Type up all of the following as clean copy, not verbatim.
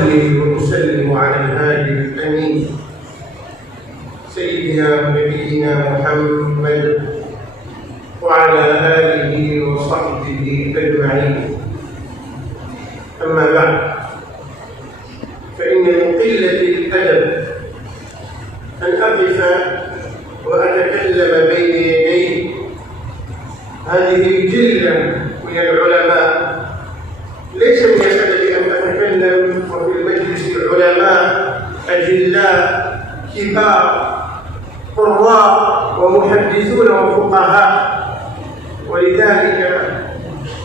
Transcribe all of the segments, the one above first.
وأصلي وأسلم على الهادي الأمين سيدنا ونبينا محمد وعلى آله وصحبه أجمعين. أما بعد، فإن من قلة الأدب أن أقف وأتكلم بين يدي هذه الجلة من العلماء. ليس من الأدب أن أتكلم وفي المجلس العلماء أجلاء كبار قراء ومحدثون وفقهاء، ولذلك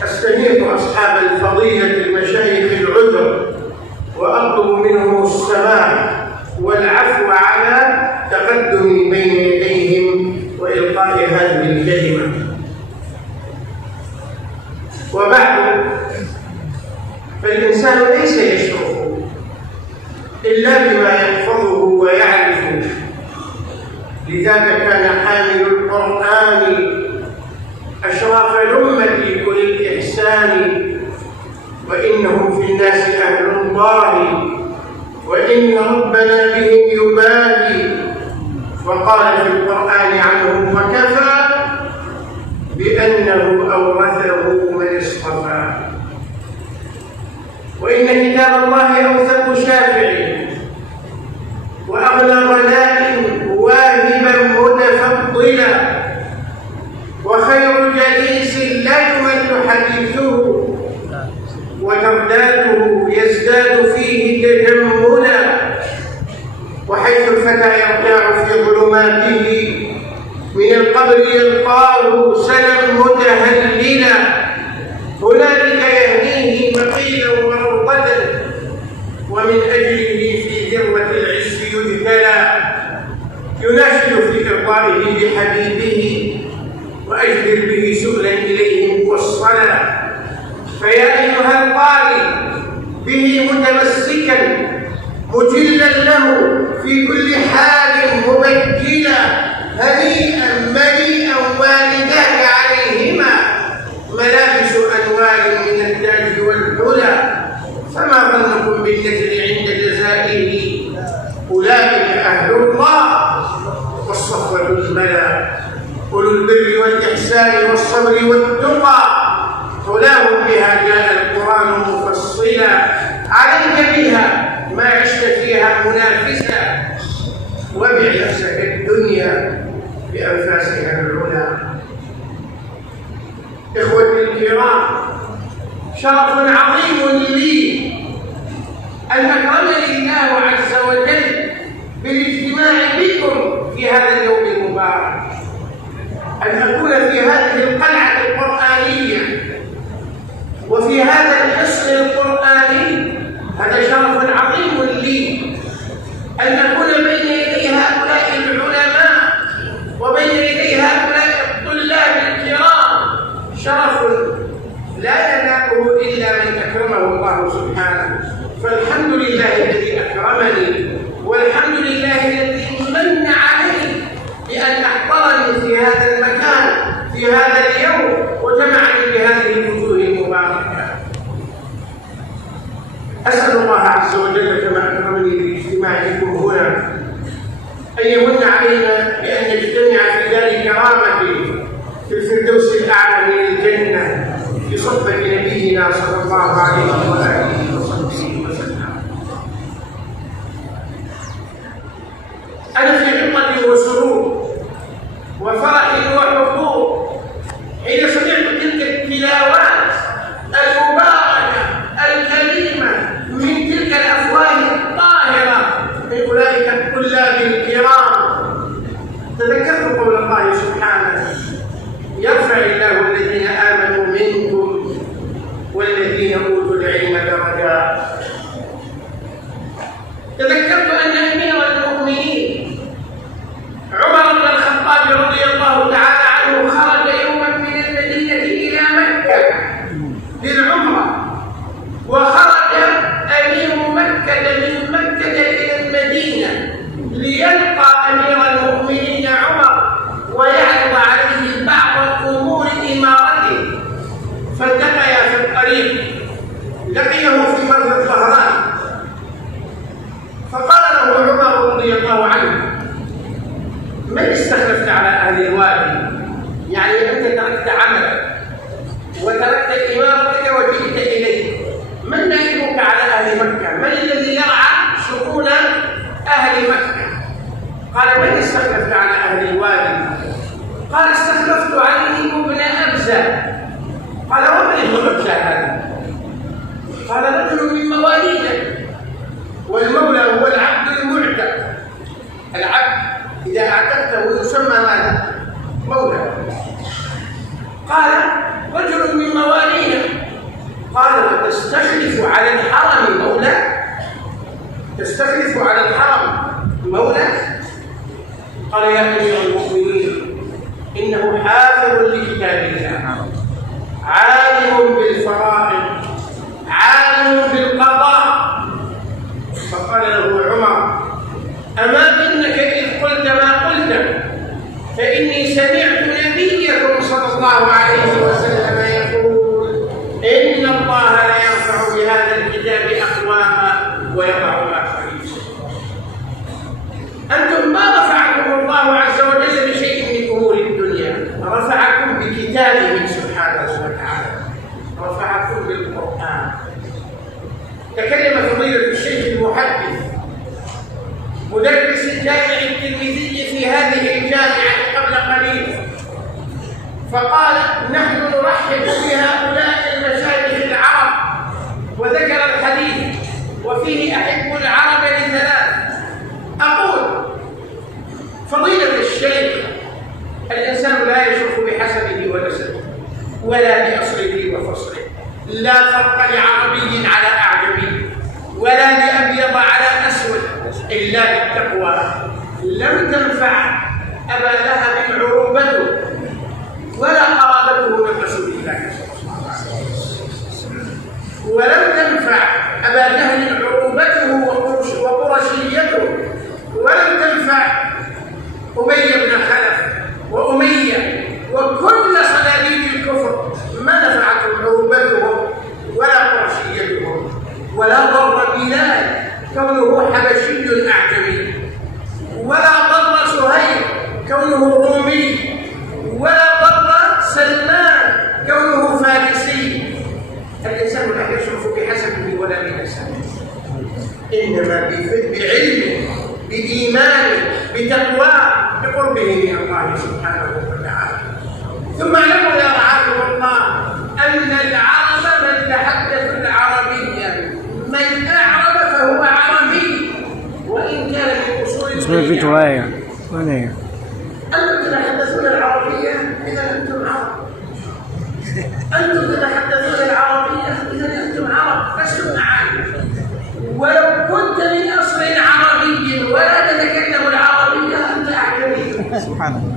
أستمير أصحاب الفضيلة المشايخ العذر وأطلب منهم السماح والعفو على تقدمي بين يديهم وإلقاء هذه الكلمة. وبعد، فالإنسان ليس يشرف إلا بما يحفظه ويعرفه. لذلك كان حامل القرآن أشراف الأمة أولي الإحسان، وإنهم في الناس أهل الله وإن ربنا بهم يبالي. وقال في القرآن عنهم وكفى بأنه أورثه من اصطفى. وإن كتاب الله أوثق شافع وأغلى غناء واهبا متفضلا، وخير جليس لا يمل حديثه وترداده يزداد فيه تجملا. وحيث الفتى يرتاع في ظلماته من القبر يلقاه سنا متهللا، هنالك يهنيه مقيلا ومرضدا، ومن أجله في ذروة العز يذكلا. يناشد في إرضائه بحبيبه وأجدر به سؤلا إليه موصلا. فيا أيها القارئ به متمسكا مجلا له في كل حال مبجلا، هنيئا مليئا والداك عليهما ملابس أنوار من التاج والحلى. فما ظنكم بالنجل عند جزائه؟ أولئك أهل الله والصفوة الملا، أولو البر والإحسان والصبر والتقى، هلاهم بها جاء القرآن مفصلا. عليك بها ما عشت فيها منافسا، وبع نفسك الدنيا بأنفاسها العلا. إخوتي الكرام، شرف عظيم لي أن أكرمني الله عز وجل بالاجتماع بكم في هذا اليوم المبارك، أن أكون في هذه القلعة القرآنية وفي هذا الحصن القرآني. هذا شرف عظيم لي أن أكون بين يدي هؤلاء العلماء وبين يدي هؤلاء الطلاب الكرام. شرف لا يناله إلا من أكرمه الله سبحانه. فالحمد لله الذي أكرمني، والحمد لله الذي من علي بأن أحضرني في هذا المكان في هذا اليوم وجمعني بهذه الوجوه المباركة. أسأل الله عز وجل كما أكرمني بالاجتماع بكم هنا أن يمن علينا بأن نجتمع في دار كرامته في الفردوس الأعلى من الجنة في صحبة نبينا صلى الله عليه وآله وصحبه وسلم. أنا في عقد وسرور وفرح وحضور حين سمعت تلك التلاوات المباركة الكريمة من تلك الأفواه الطاهرة من أولئك الطلاب الكرام. تذكرت قول الله سبحانه: يرفع الله الذين آمنوا منكم والذين أوتوا العلم درجات. على أهل الوادي. قال استخلفت عليهم ابن أبزة. قال ومن ابن أبزة هذا؟ قال رجل من موالينا، والمولى هو العبد المعتق. العبد إذا أعتقته يسمى ماذا؟ مولى. قال رجل من موالينا. قال وتستخلف على الحرم مولى؟ تستخلف على الحرم مولى؟ قال يا أمير المؤمنين إنه حافظ لكتاب الله، عالم بالفرائض، عالم بالقضاء. فقال له عمر أما إنك إذ قلت ما قلت فإني سمعت نبيكم صلى الله عليه وسلم يقول إن الله لا يرفع بهذا الكتاب أقواما ويضع آخرين. أنتم ما رفعكم الله عز وجل بشيء من أمور الدنيا، رفعكم بكتابه سبحانه وتعالى، رفعكم بالقرآن. تكلم فضيلة الشيخ المحدث مدرس الجامع الترمذي في هذه الجامعة قبل قليل، فقال نحن نرحب بهؤلاء المشايخ العرب، وذكر الحديث وفيه أحب العرب لثلاث. أقول فضيلة الشيخ الإنسان لا يشرف بحسبه ونسبه ولا بأصله وفصله، لا فرق لعربي على أعجمي ولا لأبيض على أسود إلا بالتقوى. لم تنفع أبا لهب عروبته ولا قرابته من رسول الله، ولم تنفع أبا جهل عروبته وقرشيته، ولم تنفع أمية بن خلف وأمية وكل صناديد الكفر، ما نفعتهم عروبتهم ولا قرشيتهم. ولا ضر بلال كونه حبشي أعجمي، ولا ضر سهيل كونه رومي، ولا ضر سلمان كونه فارسي. الإنسان لا يشرف بحسبه ولا بنسبه، إنما بعلمه بإيمانه بتقواه بقربه من الله سبحانه وتعالى. ثم اعلموا يا رعاكم الله أن العرب من تحدث العربية، من أعرب فهو عربي وإن كان من أصول الدنيا. أنتم تتحدثون العربية إذا أنتم عرب، أنتم تتحدثون العربية إذا أنتم عرب، لستم أعاجم. ولو كنت من أصل عربي ولا تتكلم العربية أنت أعجمي. سبحان الله.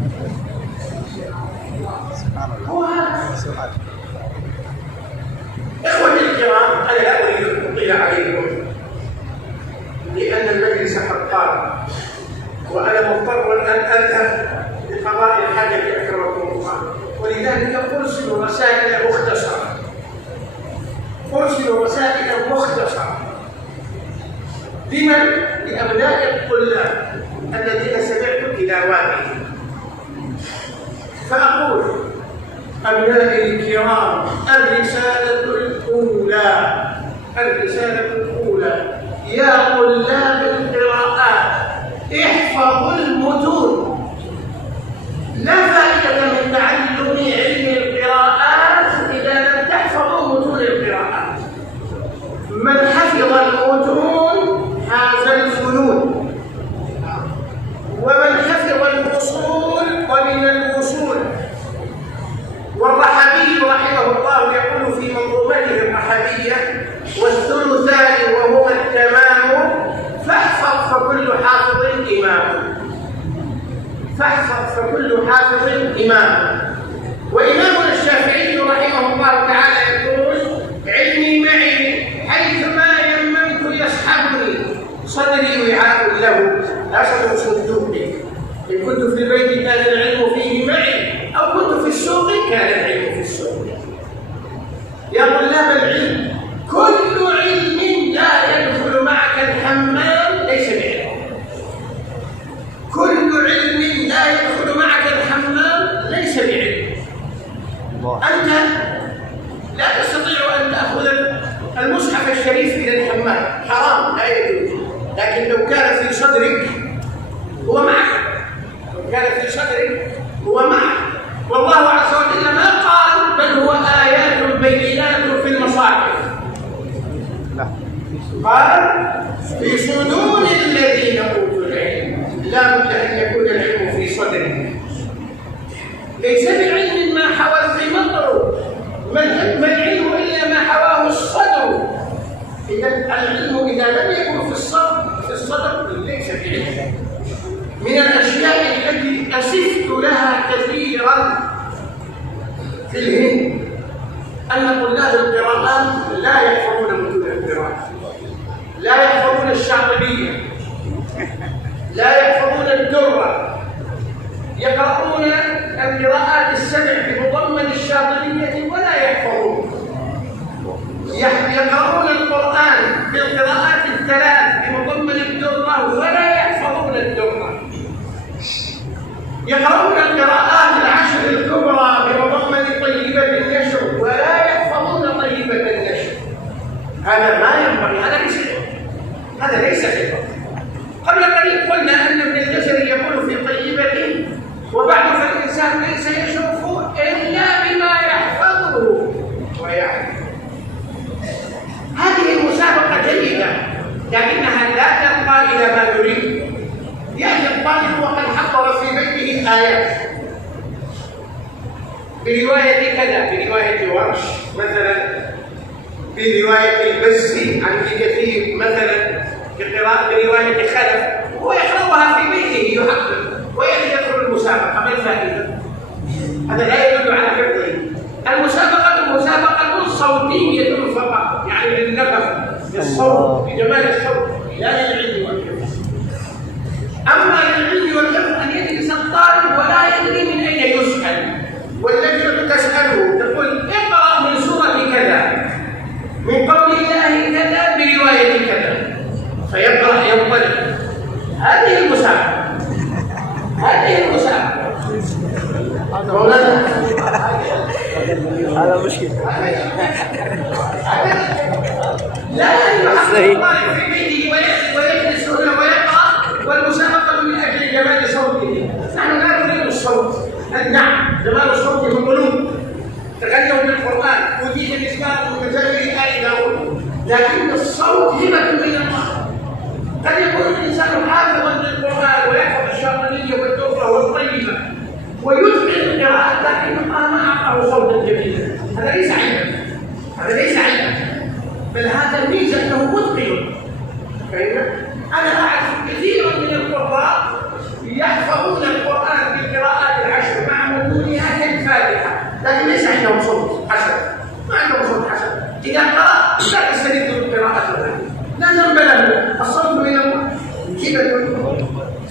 هو هذا. إخوتي الكرام، أنا لا أريد أن أطيل عليكم لأن المجلس قد طال، وأنا مضطر أن أذهب لقضاء الحاجة أكرمكم الله، ولذلك أرسل رسائل مختصرة، لمن؟ لأبناء الطلاب الذين سمعت تلاواتهم. فأقول أبنائي الكرام، الرسالة الأولى يا طلاب القراءات احفظوا المتون. لا فائدة من تعلم علم القراءات إذا لم تحفظوا متون القراءات. من حفظ المتون حاز الفنون، ومن حفظ الوصول ومن الوصول. والرحبي رحمه الله يقول في منظومته الرحبية والثلثان وهما التمام فاحفظ فكل حافظ إمام. وإمامنا الشافعي رحمه الله تعالى يقول علمي معي حيثما يممت يسحبني، صدري وعاء له لا صدر صندوقي. إن كنت في البيت كان العلم فيه معي، أو كنت في السوق كان العلم في السوق. يا طلاب العلم، كل علم لا يدخل معك الحمام ليس بعلم. كل علم لا يدخل معك الحمام ليس بعلم. أنت لا تستطيع أن تأخذ المصحف الشريف إلى الحمام، حرام لا يجوز، لكن لو كان في صدرك هو معك كان في صدره هو معه. والله عز وجل ما قال بل هو آيات بينات في المصاحف، قال في صدور الذين أوتوا العلم. لا بد أن يكون العلم في صدره، ليس بعلم ما حوى الزمطر، ما العلم إلا ما حواه الصدر. إذا العلم إذا لم يكن في الصدر ليس بعلم. من الأشياء التي أسفت لها كثيرا في الهند أن طلاب القراءات لا يحفظون متون القراءة، لا يحفظون الشاطبية، لا يحفظون الدرة، يقرؤون القراءات السبع بمضمن الشاطبية ولا يحفظون، يقرؤون القرآن بالقراءات الثلاث بمضمن الدرة ولا يحفظون الدرة، يقرؤون القراءات العشر الكبرى بمضمن طيبة النشر ولا يحفظون طيبة النشر. هذا ما ينبغي، هذا ليس حفظ. قبل قليل قلنا أن ابن الجزري يقول في طيبته وبعد فالإنسان ليس يشرف إلا بما يحفظه ويعرف. هذه مسابقة جيدة لكنها لا ترقى إلى ما نريد. يأتي الطالب وقد حضر في بيته آيات برواية كذا، برواية ورش مثلا، برواية البزي عن كثير مثلا، برواية خلف، هو يقرأها في بيته يحقق ويدخل المسابقة. ما الفائدة؟ هذا لا يدل على حفظه. المسابقة مسابقة صوتية فقط، يعني للنغم، للصوت، لجمال الصوت، لا للعلم والحفظ. أما للعلم والحفظ أن يجلس الطالب ولا يدري من أين يسأل، واللجنة تسأله تقول اقرأ من سورة كذا من قول الله كذا برواية كذا، فيقرأ ينطلق. هذه المسابقة، هذه المسابقة. هذا مشكلة. لا يحصل الطالب في بيته ويجلس هنا ويقرأ والمسابقة من أجل جمال صوته. نحن لا نريد الصوت، نعم جمال الصوت في القلوب، تغنوا بالقرآن وجيء الإسلام من مزامير آل داود، لكن الصوت هبة من الله. قد يكون الإنسان حافظا للقرآن ويحفظ الشاطبية والدرة والطيبة ويتقن القراءة، لكن الله ما أعطاه صوتا جميلا. هذا ليس عيبا، هذا ليس عيبا، بل هذا الميزة أنه متقن. فإن أنا أعرف كثيرا من القراء يحفظون القرآن بالقراءات العشر مع متونها كالفاتحة، لكن ليس عندهم صوت حسن، ما عندهم صوت حسن. إذا قرأ لا تستند القراءة لا ذنب له، الصوت من الله هبة.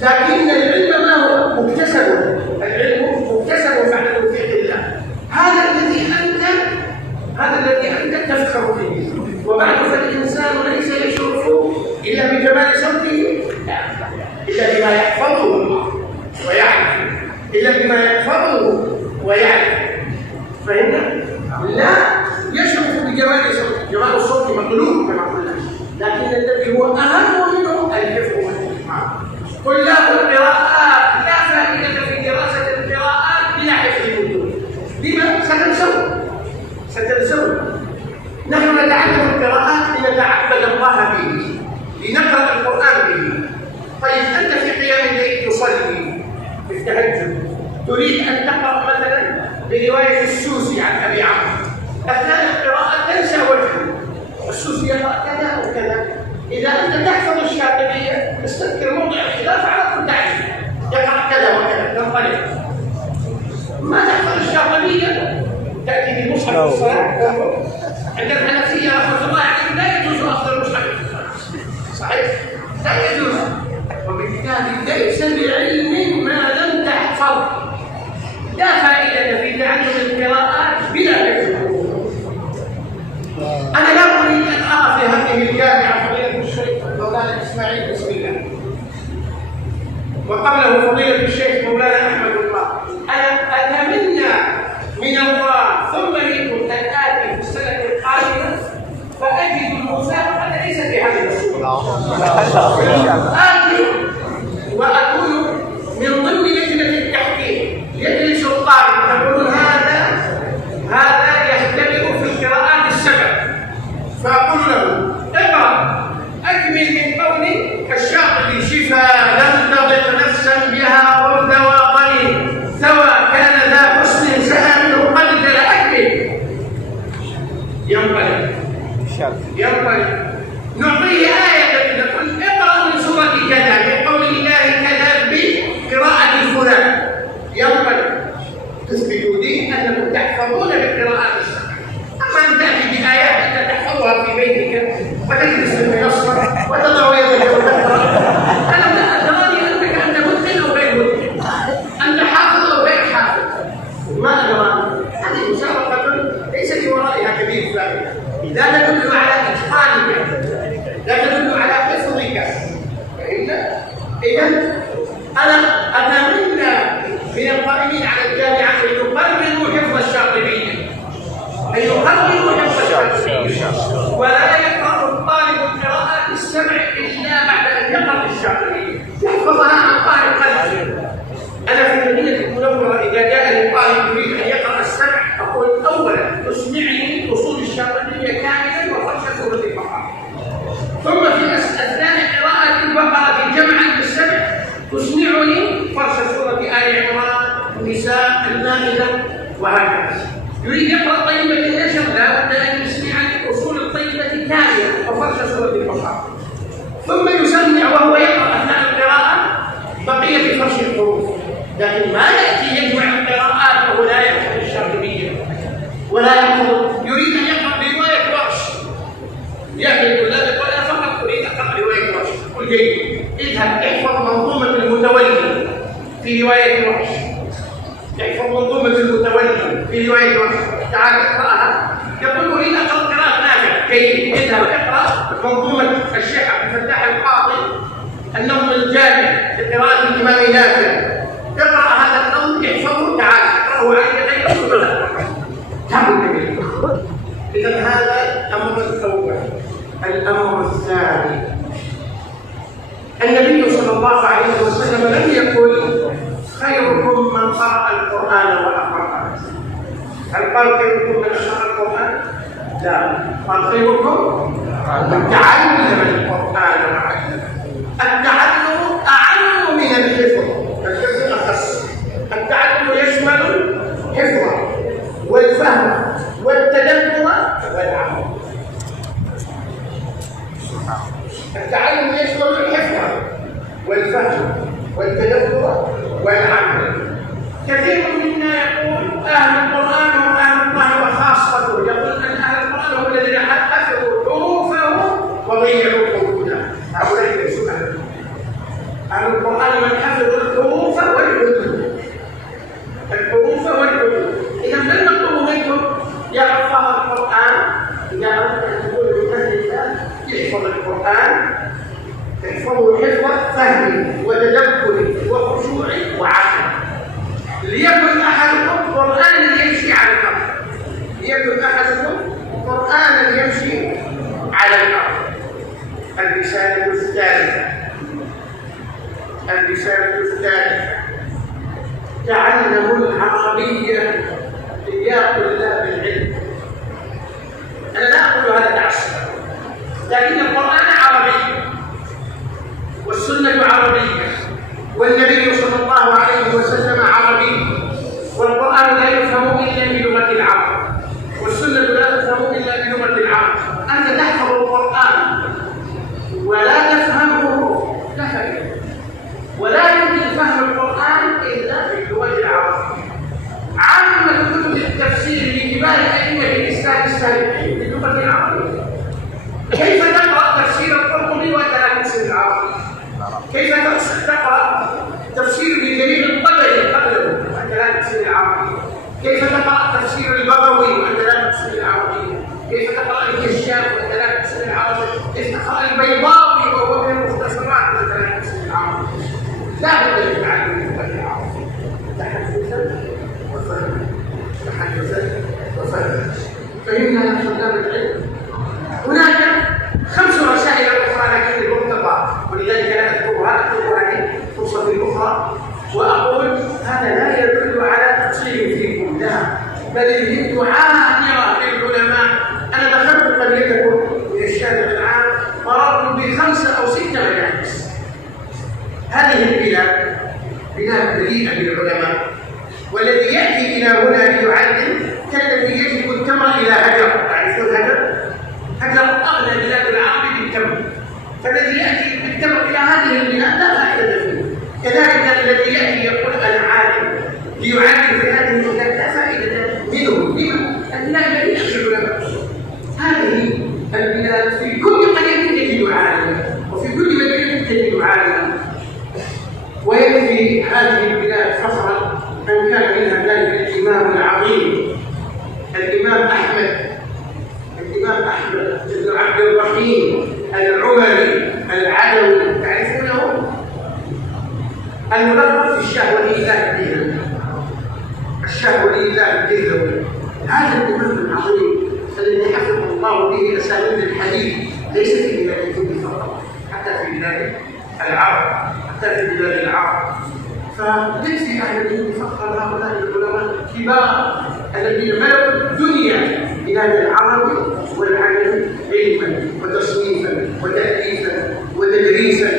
لكن العلم ما هو مكتسب، العلم مكتسب بعد توفيق الله. هذا الذي أنت تفخر به. وبعد فالإنسان ليس يشرف إلا بجمال صوته، إلا بما يحفظه ويعرف، إلا بما يحفظه ويعرف. فهمت؟ لا يشرف بجمال صوته، جمال الصوت مطلوب كما قلنا، لكن الذي هو أهم منه الحفظ والإتقان. طلاب القراءات لا فائدة في دراسة القراءات بلا حفظ المتون. لما؟ ستنسون. نحن نتعلم القراءات لنتعبد الله به، لنقرأ القرآن به. طيب أنت في قيام الليل تصلي في التهجد، تريد أن تقرأ مثلا برواية السوسي عن أبي عمرو، أثناء القراءة تنسى وجهه، السوسي يقرأ كذا وكذا. إذا أنت تحفظ الشاطبية تستذكر موضع الخلاف على كل تعريف، يقرأ كذا وكذا تنطلق. ما تحفظ الشاطبية تأتي بمصحف الصلاة. عند الحنفية رحمة الله عليهم لا يجوز أخذ المصحف في الصلاة، صحيح؟ لا يجوز. وبالتالي ليس بعلم ما لم تحفظ. لا فائدة في تعلم القراءات بلا حفظ. أنا لا أريد أن أقف في هذه الجامعة فضيلة الشيخ مولانا إسماعيل بسم الله، وقبله فضيلة الشيخ مولانا أحمد الله. أنا أتمنى من الله ثم منكم أن آتي في السنة القادمة فأجد المسابقة ليست بهذه الصورة. آتي وأكون من ضمن لجنة تسمعني فرش سورة آل عمران، النساء، المائدة، وهكذا. يريد يقرأ طيبة النشر، لا بد أن يسمعني أصول الطيبة كاملة وفرش سورة المصحف، ثم يسمع وهو يقرأ أثناء القراءة بقية فرش الحروف. لكن ما يأتي يجمع القراءات وهو لا يفهم الشاطبية ولا يحفظ. يريد أن يقرأ برواية ورش، يأتي الطلاب يقول أنا فقط أريد أقرأ رواية ورش. قل جيد، اذهب احفظ منظومة المتولي في رواية ورش، احفظ منظومة المتولي في رواية ورش، تعال اقرأها. يقول أريد أقرأ قراءة نافع. جيد، اذهب اقرأ منظومة الشيخ عبد الفتاح القاضي النظم الجامع لقراءة الإمام نافع. اقرأ هذا النظم، احفظه، تعال اقرأه عليك غير إذا هذا الأمر الأول. الأمر الثاني، النبي صلى الله عليه وسلم لم يقل خيركم من قرأ القرآن وأقرأه. هل قال خيركم من قرأ القرآن؟ لا، قال خيركم من تعلم القرآن وعلمه. التعلم أعم من الحفظ، الحفظ أخص. التعلم يشمل الحفظ والفهم والتدبر والعمل. التعلم يشمل الحفظ والفهم والتدبر والعمل. كثير منا يقول أهل القرآن هم أهل الله وخاصته، يقول أن أهل القرآن هم الذين حفظوا حروفه وضيعوا حدوده. هؤلاء ليسوا أهل القرآن من حفظوا الحروف والحدود. الحروف والحدود. إذا ما المطلوب منكم؟ يعرف القرآن، إذا أردت أن تقول بفضل الله يحفظ القرآن، يحفظه حفظ فهم وتدبر وخشوع وعقل. ليكن أحدكم قرآنا يمشي على الأرض، ليكن أحدكم قرآنا يمشي على الأرض. الرسالة الثالثة، الرسالة الثالثة، تعلموا العربية يا طلاب العلم. أنا لا أقول هذا تعصب، لكن القرآن عربي والسنة عربية والنبي صلى الله عليه وسلم عربي، والقرآن لا يفهم إلا بلغة العرب والسنة لا تفهم إلا بلغة العرب. أنت تحفظ القرآن ولا تفهمه لا فائدة، ولا يمكن فهم القرآن إلا باللغة العربية. عامة كتب التفسير لكبار أئمة الإسلام السابقين باللغة العربية. كيف تقرأ تفسير القرطبي وأنت لا تفسر العربي؟ كيف تقرأ تفسير ابن جرير الطبري قبله وأنت لا تفسر العربي؟ كيف تقرأ تفسير البغوي وأنت لا تفسر العربي؟ كيف تقرأ الكشاف وأنت لا تفسر العربي؟ كيف تقرأ البيضاوي وهو من المختصرات وأنت لا تفسر العربي؟ لا بد من تعلم اللغة العربية تحدثا وفهما، تحدثا وفهما. فهمنا يا طلاب العلم. هناك 5 رسائل أخرى لكن المرتبط، ولذلك لا أذكرها هذه فرصة أخرى، وأقول هذا لا يدل على تقصير فيكم، لا، بل الهند عامرة للعلماء. أنا دخلت قبلكم من الشارع العام، مررت ب5 أو 6 مجالس. هذه البلاد بلاد مليئة بالعلماء، والذي يأتي إلى هنا ليعلم كالذي يجب التمر إلى هجر. تعرفون هجر؟ هجر أغلى بلاد العرب بالتمر، فالذي يأتي بالتمر إلى هذه البلاد لا فائدة فيه. كذلك الذي يأتي يقول أنا عالم ليعلم في هذه البلاد لا فائدة منه. البلاد مليئة بالعلماء. هذه البلاد في كل قرية تجد عالما، وفي كل مدينة تجد عالما. ويكفي هذه البلاد فخرا أن كان منها ذلك الإمام العظيم الإمام أحمد بن عبد الرحيم العمري العدوي، تعرفونه؟ الملقب في الشهوة إله الدهلوي، الشهوة إله الدهلوي. هذا الإمام العظيم الذي حفظ الله به أساليب الحديث ليس في بلاد الهند فقط، حتى في بلاد العرب، حتى في بلاد العرب. فيكفي أهل الهند فخر هؤلاء العلماء الكبار الذين ملكوا الدنيا بلاد العرب والعجم علما وتصنيفا وتأليفا وتدريسا